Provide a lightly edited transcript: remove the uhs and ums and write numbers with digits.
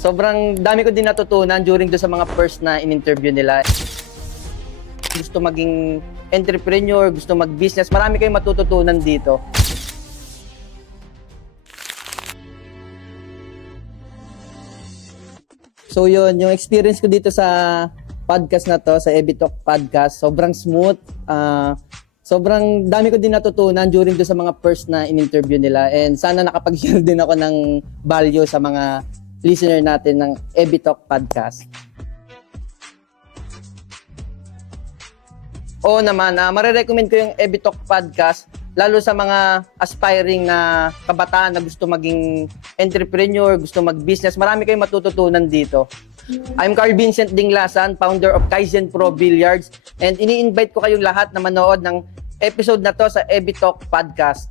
Sobrang dami ko din natutunan during do sa mga first na in-interview nila. Gusto maging entrepreneur, gusto mag-business, marami kayong matututunan dito. So yun, yung experience ko dito sa podcast na to, sa Ebitalk Podcast, sobrang smooth. Sobrang dami ko din natutunan during do sa mga first na in-interview nila. And sana nakapag-share din ako ng value sa mga listener natin ng Ebitalk Podcast. Oo naman, marirecommend ko yung Ebitalk Podcast lalo sa mga aspiring na kabataan na gusto maging entrepreneur, gusto mag-business. Marami kayong matututunan dito. I'm Carl Vincent Dinglasan, founder of Kaizen Pro Billiards, and ini-invite ko kayong lahat na manood ng episode na to sa Ebitalk Podcast.